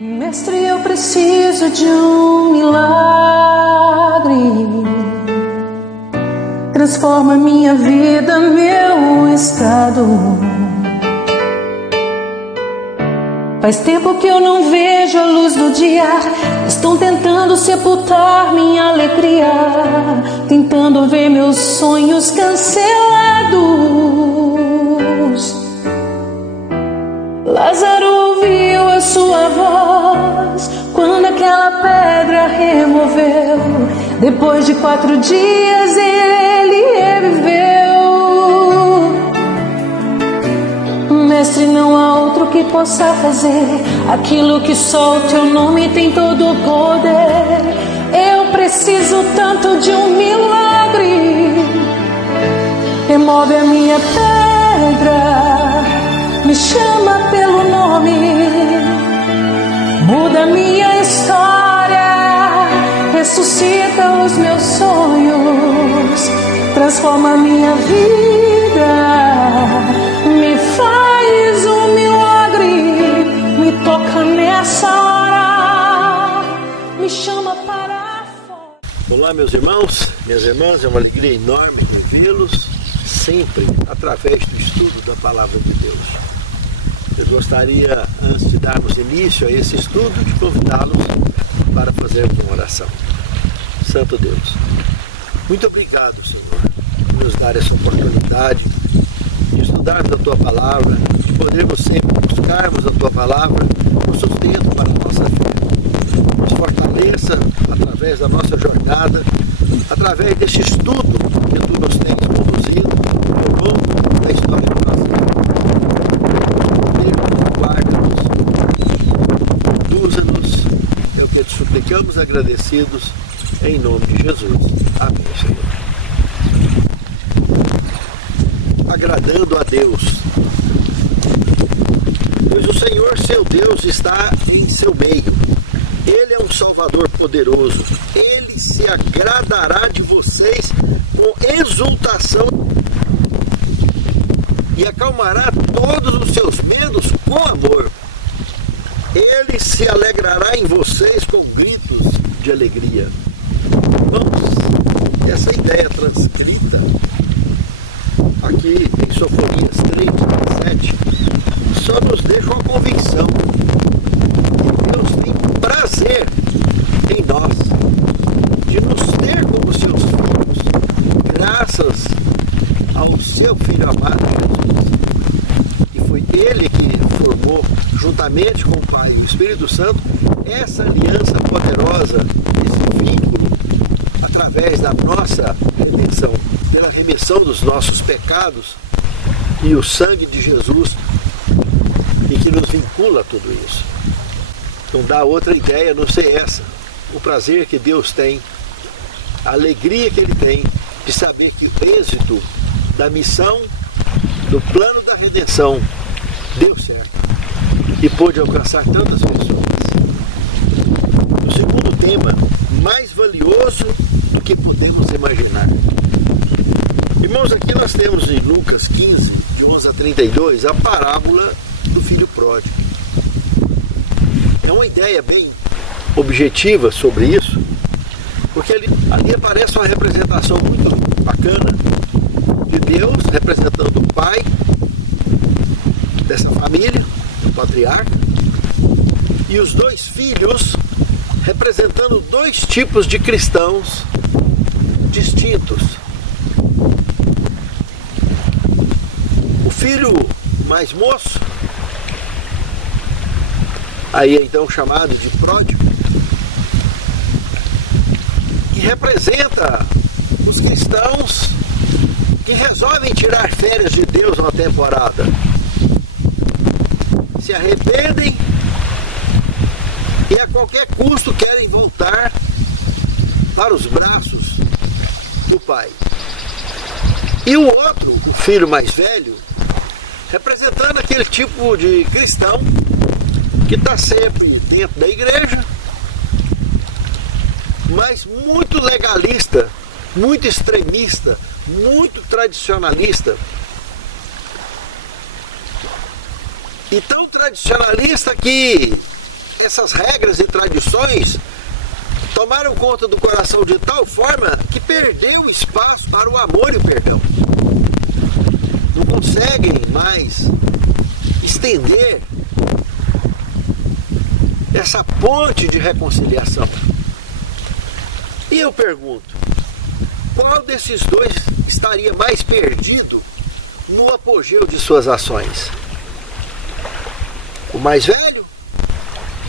Mestre, eu preciso de um milagre. Transforma minha vida, meu estado. Faz tempo que eu não vejo a luz do dia. Estão tentando sepultar minha alegria, tentando ver meus sonhos cancelados. Lázaro ouviu a sua voz quando aquela pedra removeu. Depois de 4 dias ele reviveu. Mestre, não há outro que possa fazer aquilo que só o teu nome tem todo o poder. Eu preciso tanto de um milagre. Remove a minha pedra, me chama pelo nome, muda minha história, ressuscita os meus sonhos, transforma minha vida, me faz um milagre, me toca nessa hora, me chama para fora. Olá, meus irmãos, minhas irmãs, é uma alegria enorme revê-los sempre através do estudo da Palavra de Deus. Eu gostaria, antes de darmos início a esse estudo, de convidá-los para fazermos uma oração. Santo Deus, muito obrigado, Senhor, por nos dar essa oportunidade de estudarmos a Tua Palavra, de podermos sempre buscarmos a Tua Palavra, o sustento para a nossa fé. Nos fortaleça através da nossa jornada, através deste estudo que Tu nos tens conduzido ao longo da história do Brasil. Guarda-nos, conduza-nos, é o que te suplicamos agradecidos, em nome de Jesus. Amém, Senhor. Agradando a Deus, pois o Senhor, seu Deus, está em seu meio. Ele é um Salvador poderoso. Ele se agradará de vocês com exultação e acalmará todos os seus medos com amor. Ele se alegrará em vocês com gritos de alegria. Vamos, essa ideia transcrita aqui em Sofonias 3:17 só nos deixa uma convicção que Deus tem prazer em nós, de nos ter como seus filhos, graças ao seu Filho amado Jesus. E foi Ele que formou, juntamente com o Pai e o Espírito Santo, essa aliança poderosa, esse vínculo, através da nossa redenção, pela remissão dos nossos pecados e o sangue de Jesus, e que nos vincula a tudo isso. Não dá outra ideia a não ser essa. O prazer que Deus tem, a alegria que Ele tem de saber que o êxito da missão, do plano da redenção, deu certo e pôde alcançar tantas pessoas. O segundo tema, mais valioso do que podemos imaginar. Irmãos, aqui nós temos em Lucas 15, de 11 a 32, a parábola do filho pródigo. É uma ideia bem objetiva sobre isso, porque ali aparece uma representação muito bacana de Deus representando o pai dessa família, o patriarca, e os 2 filhos representando 2 tipos de cristãos distintos. O filho mais moço, aí é então chamado de pródigo, que representa os cristãos que resolvem tirar férias de Deus uma temporada, se arrependem e a qualquer custo querem voltar para os braços do Pai. E o outro, o filho mais velho, representando aquele tipo de cristão que está sempre dentro da igreja, mas muito legalista, muito extremista, muito tradicionalista. E tão tradicionalista que essas regras e tradições tomaram conta do coração de tal forma que perdeu espaço para o amor e o perdão. Não conseguem mais estender essa ponte de reconciliação. E eu pergunto, qual desses dois estaria mais perdido no apogeu de suas ações? O mais velho,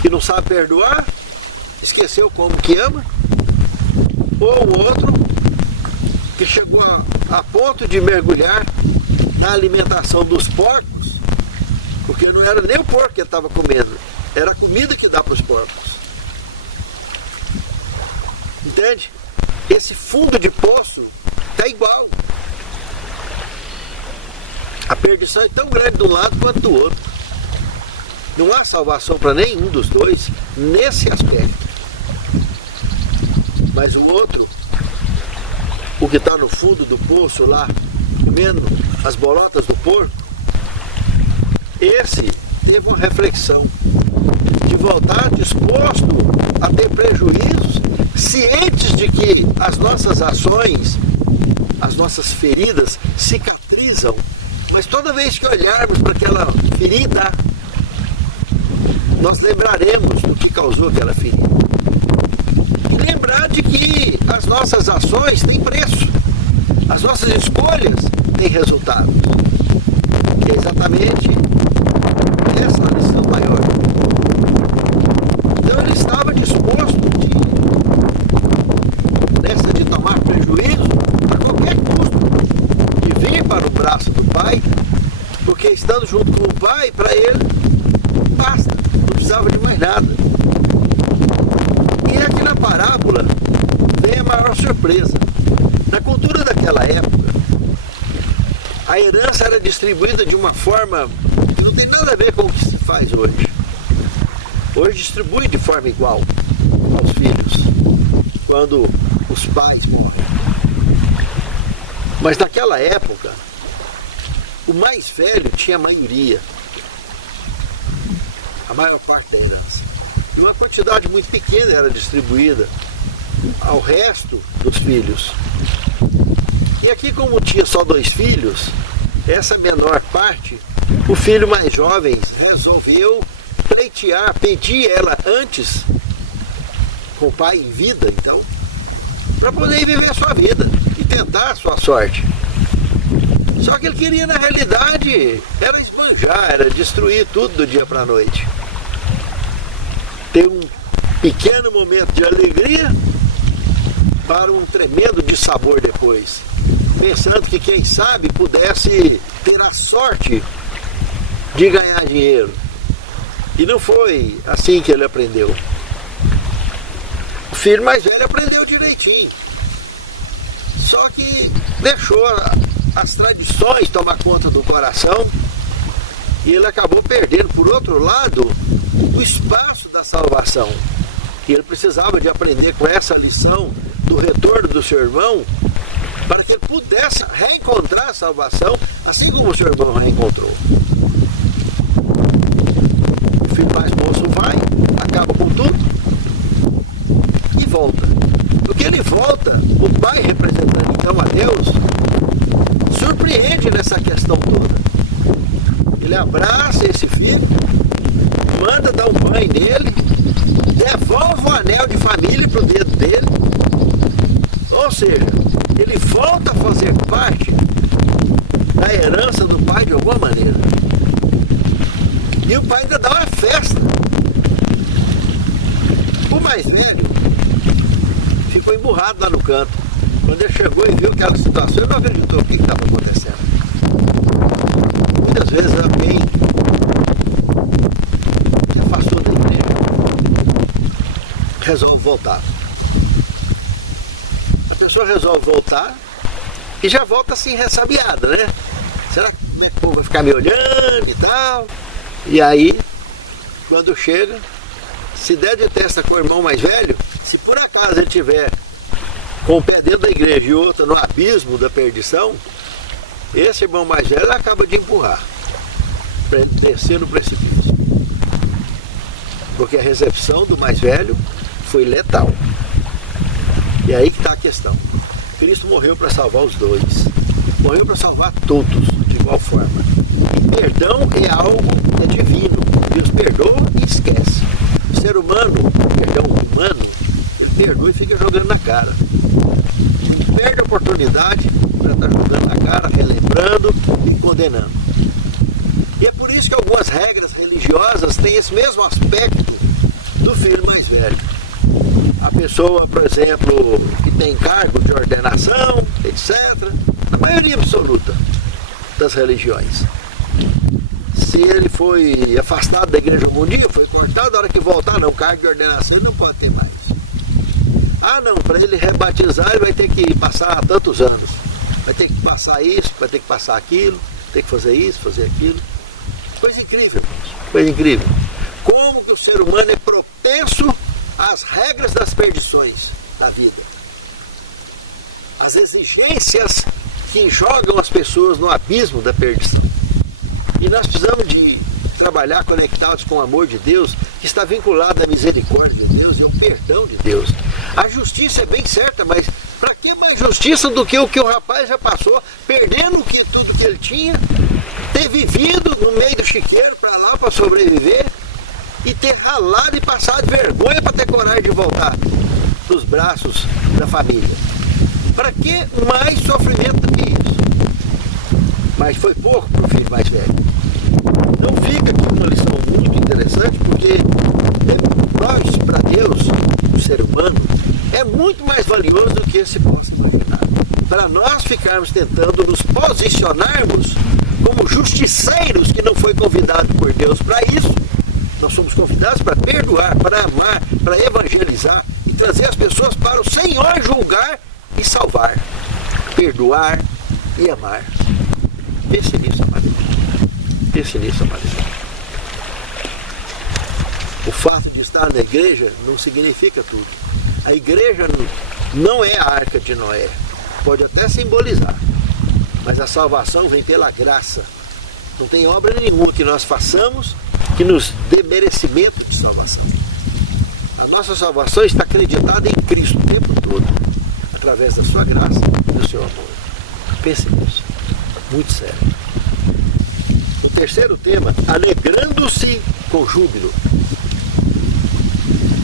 que não sabe perdoar, esqueceu como que ama? Ou o outro, que chegou a ponto de mergulhar na alimentação dos porcos, porque não era nem o porco que ele estava comendo, era a comida que dá para os porcos. Entende? Esse fundo de poço está igual. A perdição é tão grande de um lado quanto do outro. Não há salvação para nenhum dos dois nesse aspecto. Mas o outro, o que está no fundo do poço lá, comendo as bolotas do porco, esse teve uma reflexão de voltar disposto a ter prejuízos, cientes de que as nossas ações, as nossas feridas cicatrizam, mas toda vez que olharmos para aquela ferida, nós lembraremos do que causou aquela ferida. E lembrar de que as nossas ações têm preço, as nossas escolhas têm resultados. Que é exatamente essa a lição maior. Então ele estava disposto de tomar prejuízo a qualquer custo, de vir para o braço do pai, porque estando junto com o pai, para ele, basta, não precisava de mais nada. E aqui na parábola vem a maior surpresa. Na cultura daquela época, a herança era distribuída de uma forma que não tem nada a ver com o que se faz hoje. Hoje distribui de forma igual aos filhos, quando os pais morrem. Mas naquela época, o mais velho tinha a maioria, a maior parte da herança. E uma quantidade muito pequena era distribuída ao resto dos filhos. E aqui, como tinha só 2 filhos, essa menor parte, o filho mais jovem resolveu pleitear, pedir ela antes, com o pai em vida, então, para poder viver a sua vida e tentar a sua sorte. Só que ele queria, na realidade, era esbanjar, era destruir tudo do dia para a noite. Ter um pequeno momento de alegria para um tremendo dissabor depois, pensando que quem sabe pudesse ter a sorte de ganhar dinheiro. E não foi assim que ele aprendeu. O filho mais velho aprendeu direitinho, só que deixou as tradições tomar conta do coração e ele acabou perdendo, por outro lado, o espaço da salvação. E ele precisava de aprender com essa lição do retorno do seu irmão, para que ele pudesse reencontrar a salvação, assim como o seu irmão reencontrou. O filho mais moço vai, acaba com tudo e volta. Porque ele volta, o pai, representando então a Deus, surpreende nessa questão toda. Ele abraça esse filho, manda dar um banho nele, devolve o anel de família para o dedo dele. Ou seja, ele volta a fazer parte da herança do pai de alguma maneira. E o pai ainda dá uma festa. O mais velho ficou emburrado lá no canto. Quando ele chegou e viu aquela situação, ele não acreditou o que estava acontecendo. Muitas vezes alguém se afastou da igreja, resolve voltar. A pessoa resolve voltar e já volta assim ressabiada, né? Será que como é que o povo vai ficar me olhando e tal? E aí, quando chega, se der de testa com o irmão mais velho, se por acaso ele tiver com o pé dentro da igreja e outro no abismo da perdição, esse irmão mais velho acaba de empurrar para ele descer no precipício. porque a recepção do mais velho foi letal. E aí que está a questão. Cristo morreu para salvar os dois. Morreu para salvar todos, de igual forma. E perdão é algo divino. Deus perdoa e esquece. O ser humano, perdão humano, ele perdoa e fica jogando na cara. Ele perde a oportunidade para estar jogando na cara, relembrando e condenando. E é por isso que algumas regras religiosas têm esse mesmo aspecto do filho mais velho. A pessoa, por exemplo, que tem cargo de ordenação, etc., na maioria absoluta das religiões. Se ele foi afastado da igreja um dia, foi cortado, na hora que voltar, não, cargo de ordenação ele não pode ter mais. Ah, não, para ele rebatizar, ele vai ter que passar tantos anos. Vai ter que passar isso, vai ter que passar aquilo, tem que fazer isso, fazer aquilo. Coisa incrível, coisa incrível. Como que o ser humano é propenso às regras das perdições da vida. As exigências que jogam as pessoas no abismo da perdição. E nós precisamos de trabalhar conectados com o amor de Deus, que está vinculado à misericórdia de Deus e ao perdão de Deus. A justiça é bem certa, mas para que mais justiça do que o rapaz já passou, perdendo tudo que ele tinha, ter vivido no meio do chiqueiro para lá para sobreviver e ter ralado e passado vergonha para ter coragem de voltar dos braços da família. Para que mais sofrimento do que isso? Mas foi pouco para o filho mais velho. Então fica aqui uma lição muito interessante, porque nós, para Deus, o ser humano, é muito mais valioso do que se possa imaginar. Para nós ficarmos tentando nos posicionarmos como justiceiros que não foi convidado por Deus para isso, nós somos convidados para perdoar, para amar, para evangelizar e trazer as pessoas para o Senhor julgar e salvar. Perdoar e amar. Pense nisso, amado. Pense nisso, amado. O fato de estar na igreja não significa tudo. A igreja não é a arca de Noé. Pode até simbolizar. Mas a salvação vem pela graça. Não tem obra nenhuma que nós façamos que nos dê merecimento de salvação. A nossa salvação está acreditada em Cristo o tempo todo, através da sua graça e do seu amor. Pense nisso. Muito sério. O terceiro tema, alegrando-se com júbilo.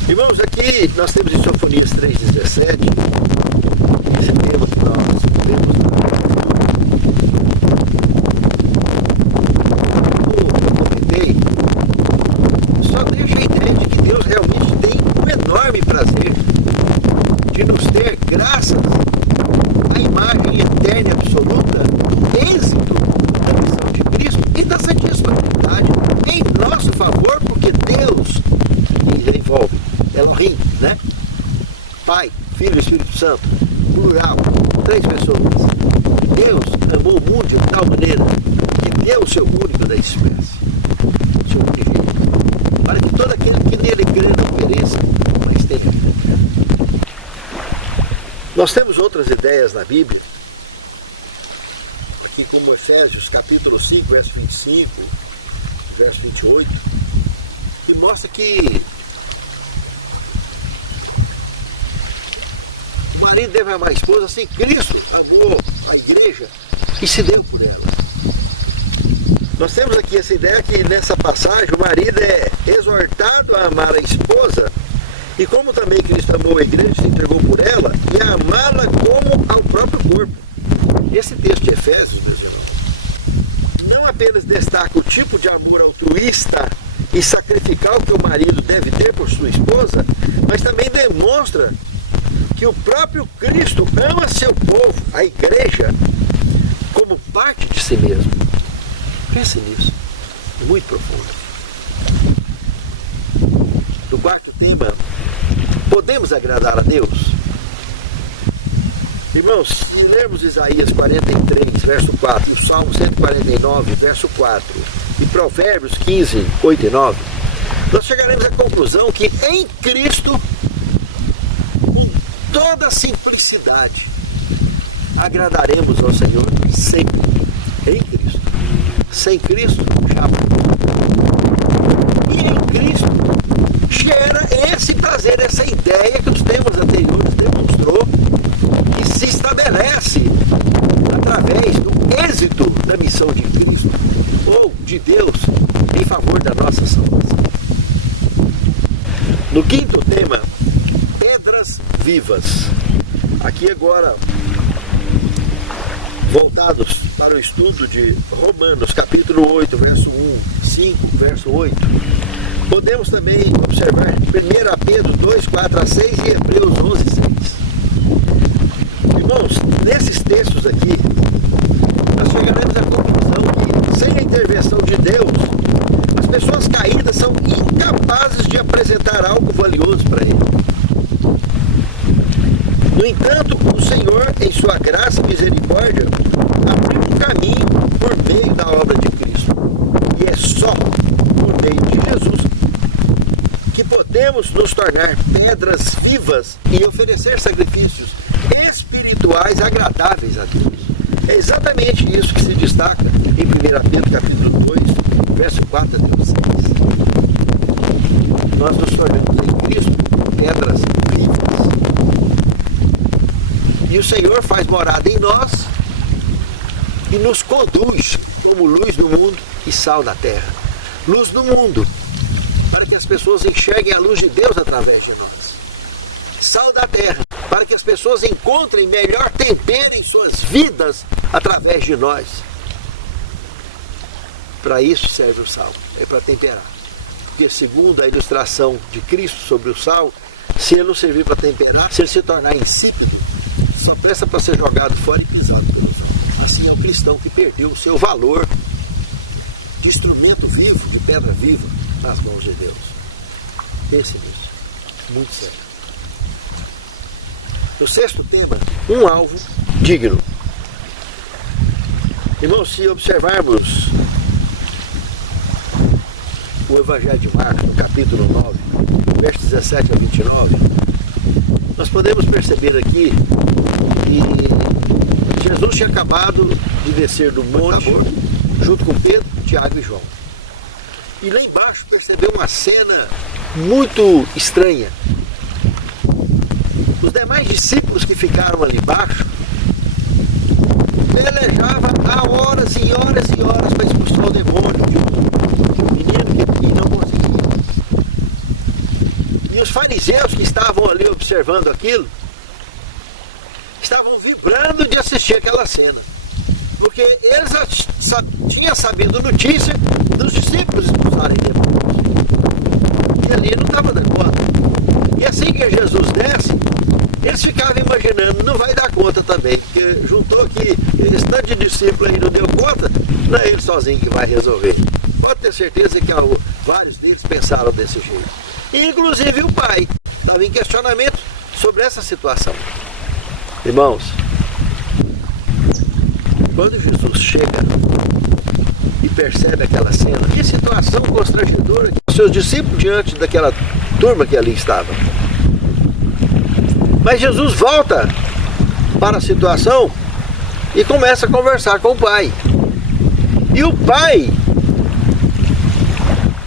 Irmãos, aqui nós temos em Sofonias 3,17, esse tema que nós temos só deixa a ideia de que Deus realmente tem um enorme prazer de nos ter, graças à imagem eterna e absoluta, êxito da missão de Cristo e da Santíssima Trindade em nosso favor, porque Deus envolve Elohim, né? Pai, Filho e Espírito Santo, plural, 3 pessoas. Deus amou o mundo de tal maneira que deu o seu único da espécie, o seu unigênito, para que todo aquele que nele crê não pereça, mas tenha vida eterna. Nós temos outras ideias na Bíblia, aqui como Efésios capítulo 5, verso 25, verso 28, que mostra que o marido deve amar a esposa assim Cristo amou a igreja e se deu por ela. Nós temos aqui essa ideia que nessa passagem o marido é exortado a amar a esposa e como também Cristo amou a igreja, se entregou por ela e a amá-la como ao próprio corpo. Esse texto de Efésios, meus irmãos, não apenas destaca o tipo de amor altruísta e sacrificial que o marido deve ter por sua esposa, mas também demonstra que o próprio Cristo ama seu povo, a igreja, como parte de si mesmo. Pense nisso. É muito profundo. No quarto tema, podemos agradar a Deus? Irmãos, se lermos Isaías 43, verso 4, e o Salmo 149, verso 4, e Provérbios 15, 8 e 9, nós chegaremos à conclusão que em Cristo, com toda simplicidade, agradaremos ao Senhor sempre. Em Cristo. Sem Cristo, jamais. E em Cristo, No quinto tema, pedras vivas. Aqui agora, voltados para o estudo de Romanos, capítulo 8, verso 1, 5, verso 8. Podemos também observar 1 Pedro 2, 4 a 6 e Hebreus 11, 6. Irmãos, nesses textos aqui, nós chegaremos à conclusão que, sem a intervenção de Deus, as pessoas caídas são incapazes de apresentar algo valioso para Ele. No entanto, o Senhor, em sua graça e misericórdia, abriu um caminho por meio da obra de Cristo. E é só por meio de Jesus que podemos nos tornar pedras vivas e oferecer sacrifícios espirituais agradáveis a Deus. É exatamente isso que se destaca em 1 Pedro capítulo 2, verso 4 a 6. Nós nos tornamos em Cristo pedras vivas. E o Senhor faz morada em nós e nos conduz como luz do mundo e sal da terra. Luz do mundo, para que as pessoas enxerguem a luz de Deus através de nós. Sal da terra, para que as pessoas encontrem melhor tempero em suas vidas através de nós. Para isso serve o sal, é para temperar. Porque segundo a ilustração de Cristo sobre o sal, se ele não servir para temperar, se ele se tornar insípido, só presta para ser jogado fora e pisado pelo sal. Assim é o cristão que perdeu o seu valor de instrumento vivo, de pedra viva, nas mãos de Deus. Pense nisso. Muito sério. No sexto tema, um alvo digno. Irmãos, se observarmos o Evangelho de Marcos, no capítulo 9, versos 17 a 29, nós podemos perceber aqui que Jesus tinha acabado de descer do Monte Tabor, junto com Pedro, Tiago e João. E lá embaixo percebeu uma cena muito estranha. Os demais discípulos que ficaram ali embaixo pelejavam há horas e horas e horas para expulsar o demônio de um menino que não conseguia. E os fariseus que estavam ali observando aquilo estavam vibrando de assistir aquela cena, porque eles tinham sabido notícia dos discípulos expulsarem demônios. E ali não estava dando conta. E assim que Jesus desce, eles ficavam imaginando, não vai dar conta também, porque juntou que esse tanto de discípulo aí não deu conta, não é ele sozinho que vai resolver. Pode ter certeza que vários deles pensaram desse jeito. E inclusive o pai estava em questionamento sobre essa situação. Irmãos, quando Jesus chega e percebe aquela cena, que situação constrangedora, os seus discípulos diante daquela turma que ali estava. Mas Jesus volta para a situação e começa a conversar com o pai. E o pai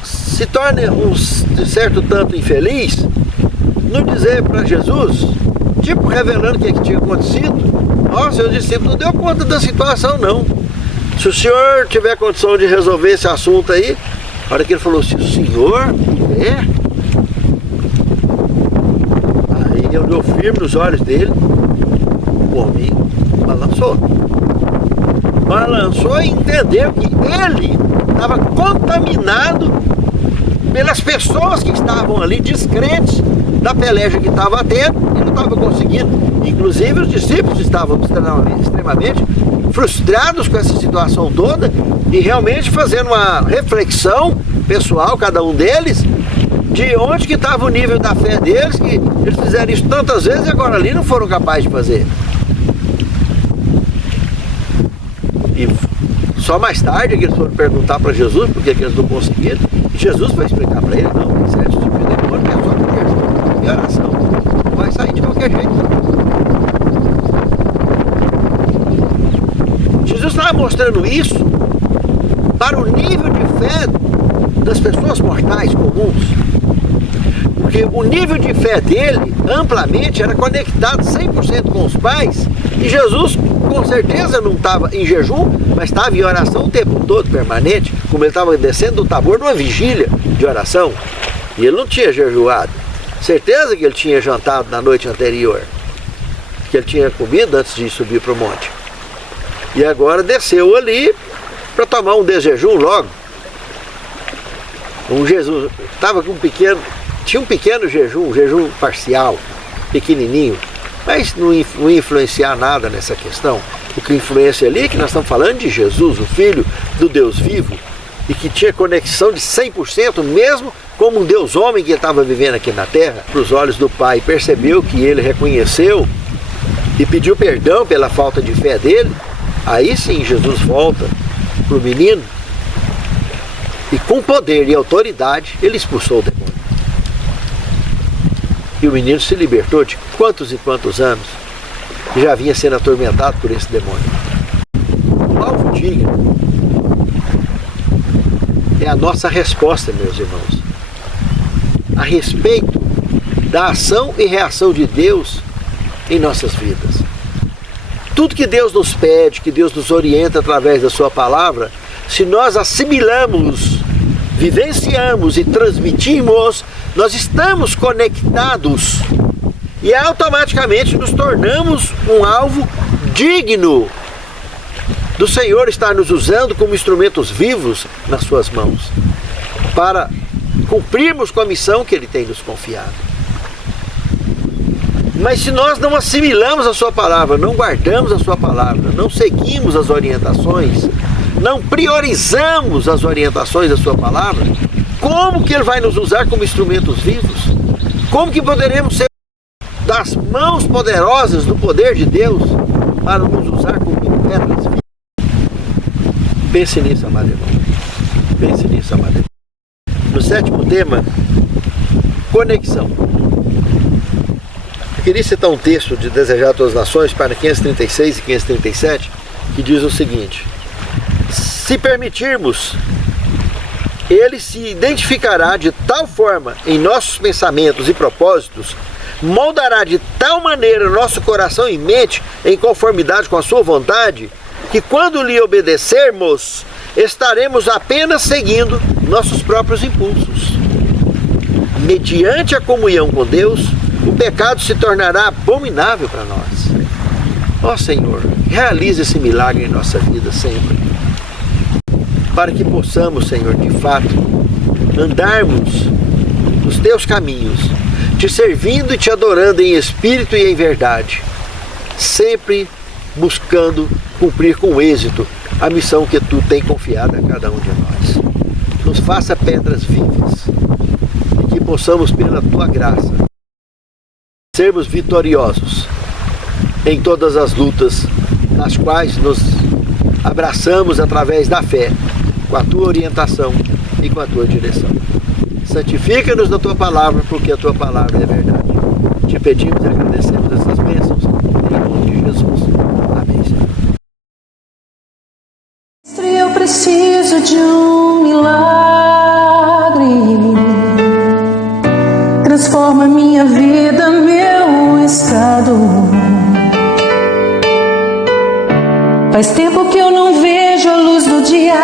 se torna de certo tanto infeliz no dizer para Jesus, tipo revelando o que tinha acontecido: ó, seus discípulos não deu conta da situação não. Se o senhor tiver condição de resolver esse assunto aí, a hora que ele falou assim, o senhor? É? Aí ele olhou firme nos olhos dele, o homem balançou e entendeu que ele estava contaminado pelas pessoas que estavam ali, descrentes da peleja que estava tendo, e não estava conseguindo. Inclusive os discípulos estavam extremamente frustrados com essa situação toda e realmente fazendo uma reflexão pessoal, cada um deles, de onde que estava o nível da fé deles, que eles fizeram isso tantas vezes e agora ali não foram capazes de fazer. E só mais tarde que eles foram perguntar para Jesus por que eles não conseguiram, e Jesus vai explicar para eles, não, tem certo tipo de demônio que é só por jejum e oração, não vai sair de qualquer jeito. Jesus estava mostrando isso para o nível de fé das pessoas mortais comuns, porque o nível de fé dele amplamente era conectado 100% com os pais, e Jesus com certeza não estava em jejum, mas estava em oração o tempo todo permanente, como ele estava descendo do Tabor numa vigília de oração, e ele não tinha jejuado. Certeza que ele tinha jantado na noite anterior, que ele tinha comido antes de subir para o monte. E agora desceu ali para tomar um desjejum logo. Jesus estava com tinha um pequeno jejum, um jejum parcial, pequenininho, mas não ia influenciar nada nessa questão. O que influencia ali é que nós estamos falando de Jesus, o Filho do Deus vivo, e que tinha conexão de 100%, mesmo como um Deus homem que estava vivendo aqui na terra. Para os olhos do Pai, percebeu que ele reconheceu e pediu perdão pela falta de fé dele. Aí sim Jesus volta para o menino e com poder e autoridade ele expulsou o demônio. E o menino se libertou de quantos e quantos anos que já vinha sendo atormentado por esse demônio. O alvo digno é a nossa resposta, meus irmãos, a respeito da ação e reação de Deus em nossas vidas. Tudo que Deus nos pede, que Deus nos orienta através da sua palavra, se nós assimilamos, vivenciamos e transmitimos, nós estamos conectados e automaticamente nos tornamos um alvo digno do Senhor estar nos usando como instrumentos vivos nas suas mãos para cumprirmos com a missão que Ele tem nos confiado. Mas se nós não assimilamos a sua palavra, não guardamos a sua palavra, não seguimos as orientações, não priorizamos as orientações da sua palavra, como que Ele vai nos usar como instrumentos vivos? Como que poderemos ser das mãos poderosas do poder de Deus para nos usar como pedras vivas? Pense nisso, amado irmão. Pense nisso, amado irmão. No sétimo tema, conexão. Eu queria citar um texto de Desejar a Todas as Nações, para 536 e 537, que diz o seguinte: se permitirmos, Ele se identificará de tal forma em nossos pensamentos e propósitos, moldará de tal maneira nosso coração e mente em conformidade com a sua vontade, que quando lhe obedecermos, estaremos apenas seguindo nossos próprios impulsos. Mediante a comunhão com Deus, o pecado se tornará abominável para nós. Ó Senhor, realize esse milagre em nossa vida sempre, para que possamos, Senhor, de fato, andarmos nos teus caminhos, te servindo e te adorando em espírito e em verdade, sempre buscando cumprir com êxito a missão que tu tem confiado a cada um de nós. Nos faça pedras vivas e que possamos, pela tua graça, sermos vitoriosos em todas as lutas nas quais nos abraçamos através da fé, com a tua orientação e com a tua direção. Santifica-nos na tua palavra, porque a tua palavra é verdade. Te pedimos e agradecemos essas bênçãos em nome de Jesus. Amém, Senhor. Mestre, eu preciso de um milagre. Transforma minha vida, meu estado. Faz tempo que eu não vejo a luz do dia.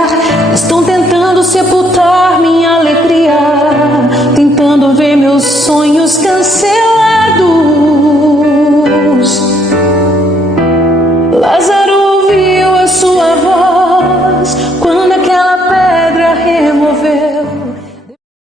Estão tentando sepultar minha alegria, tentando ver meus sonhos cancelados. Lázaro ouviu a sua voz quando aquela pedra removeu.